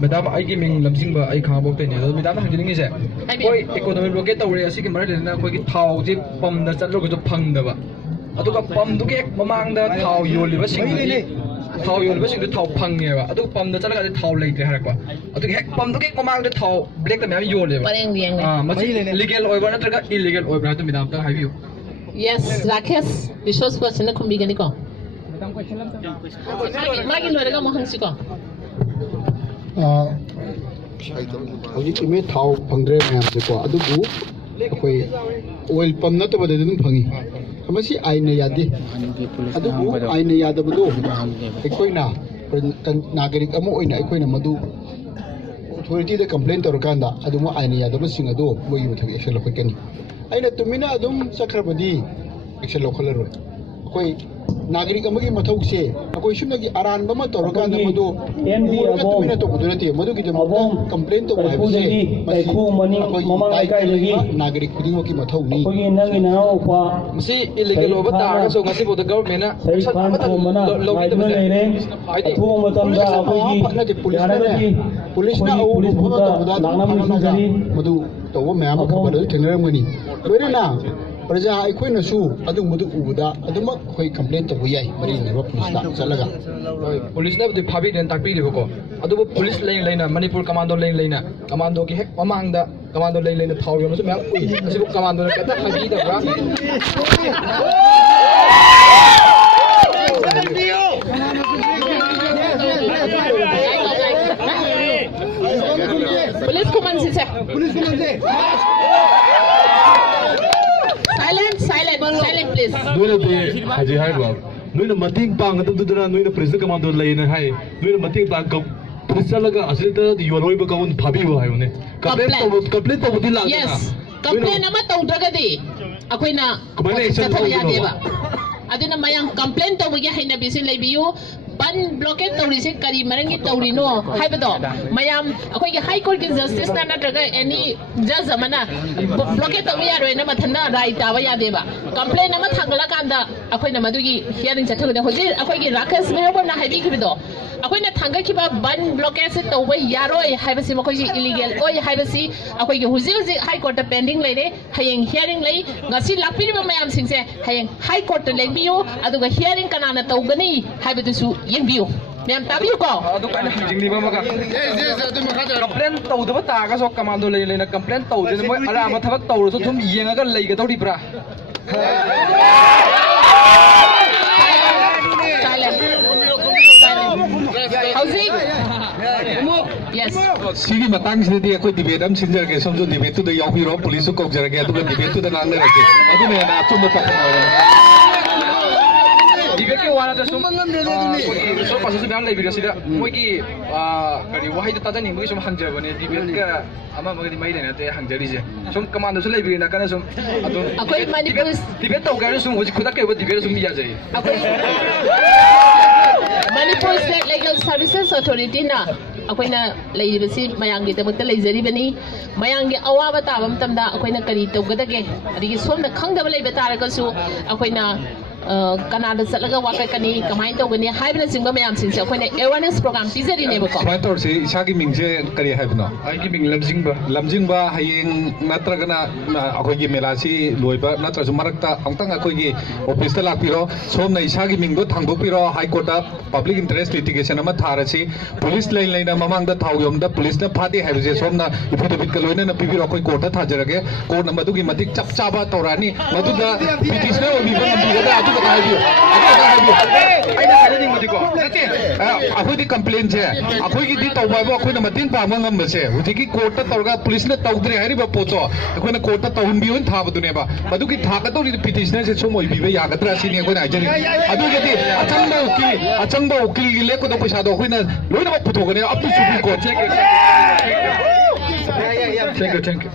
Madam, I give me Lamsing, but I can't walk in. Madam, I'm doing is it. Economic blockade over a second murder and I tau dip pump the look of Pangdava. I took a pump to get among the tau you live singly. How you live to tau pang here. I took pump the tau late. I took heck pump to get among the tau, break the man you live. Legal or illegal or brother, Madam, have you? Yes, Rakesh, the show was in the Kumbiganico. Maggie Lorega Mohansico. Hꯧji thau phangdre mayam se ko adu bu khoi oil pump na to bade dum phangi amasi aina yade adu bu aina yada bu ekoi na nagarik amo oina ekoi na madu authority da complaint tor kanda adu mo aina yada ba sing adu mo yu thak action lokoi kani aina tumina adum sakrabadi action lokol ro koi नागरिक अमगी मथौ से अकोई सुनगी आरान बम तोरका नमदो MD अबोम मिना तो गुदरते मदु की अबोम complaint तो है से मखु money ममंग आइकाई लगी नागरिक खुदिंगो की मथौ नी कोई नंगी नाओ पा मसी इलीगल ओबा तागा सो ngasi बोद गवर्नमेंट ना एक्शन मना लोगी तब लेरे अथु मतम दा अकोई पुलिस ना ओ बुदा नांगनम निसरी मदु तो वो मैम खबर थेंगरमनी लोरे ना प्रजा अखोई नसु अदु मदु उबदा अदुम अखोई कंप्लेंट तो हुई मरी ने पुलिस ता चलगा पुलिस ने बदि फाबी देन ताकपी लेबको अदुबो पुलिस लेन लेना मणिपुर कमांडो लेन लेना कमांडो की हेक ममांग दा कमांडो लेन लेना थाव यमसु मैम असिबो कमांडो ने कता खबी दब्रा पुलिस को मन से Silent please. Noina de haji hai ba. Noina mating pang atu dudra noina president commando leina hai. Noina mating pang ka president laga asita yoloi ba kaun phabi ba hai one. Complaint to budi la. Yes. Complaint ama tawdaga di. Akoi na. Kamana action tawdaga ba. Aduna mayang complaint to bugi haina bisin leibiu. Ban blockade tawrise kari marangi tawrino haibado mayam akoi ge high court ge justice na natraga any judge amana blockade tawi yaroi na mathanda right tawa yade ba complaint ama thangla kanda akoi na madugi hearing chathagde hoji akoi ge rakesh mehobo na haibi khibido akoi na thanga khiba ban blockade se tawai yaroi haibasi makoi ji illegal oi haibasi akoi ge hoji high court pending leire hayeng hearing lei ngasi lapiri ba mayam singse hayeng high court lengbiu aduga hearing kanana tawgani haibidu Yenbiu, ma'am ताबियो को अदु काने Zhengli बा मका complaint तौदबा तागा सो commando ले लेना complaint तौदे मोय अरा मा थबक तौरो सो थुम येंगा लैगा तौडी ब्रा housing yes sigi matang se di akoi debate am sinjar ke somjo debate tu da yaubiro police ko jara ke adu debate tu da nang le ke adu ne na chum ta debate ke wana da sum so pasu se bam lai video sida moi ki kari wahai ta ta ni moi sum hangja bane debate ka ama ma di mai le na te hangjari je sum commando se lai bi na kana sum adu akoi manipur debate to ga sum hoji khuda ke debate sum ya jai akoi Manipur State Legal Services Authority na akoy na laibasi mayangi tamagta laizari bani mayangi awaba tabam tamda akoy na kari tawgadage adigi som na khangdaba laiba taragasu akoy na Canada salaga wakai kani kamai tawgani haibna singba mayam sinse akoy na awareness program pizari ne bako Swator se isagi mingje kari haibna ai gi ming lamjingba hayeng natragana akoy gi melasi loiba natra sumarakta angtang akoy gi office ta lakpiro som na isagi mingdo thangdopiro high court public interest litigation ama tharasi police line line mamang da thawyom da police na phati haibje som na affidavit ka loina na pibiro akoy court ta thajarage court na madugi matik chap chaba tawrani maduga petitioner obi ba biga adu ka haibio aina haiding madiko nate akoy di complaint je akoy gi di tawba ba akoy na matin pa mangam base hujiki court ta tawga police na tawdre hari ba pocho akoy na court ta tawun biun thabadu ne ba madugi thaka to ni petitioner se som oi biba yagadra sini akoy na ajari adu ge di achangba ukil gi le ko do paisa do akoy na loina ba puthogane up to supreme court check thank you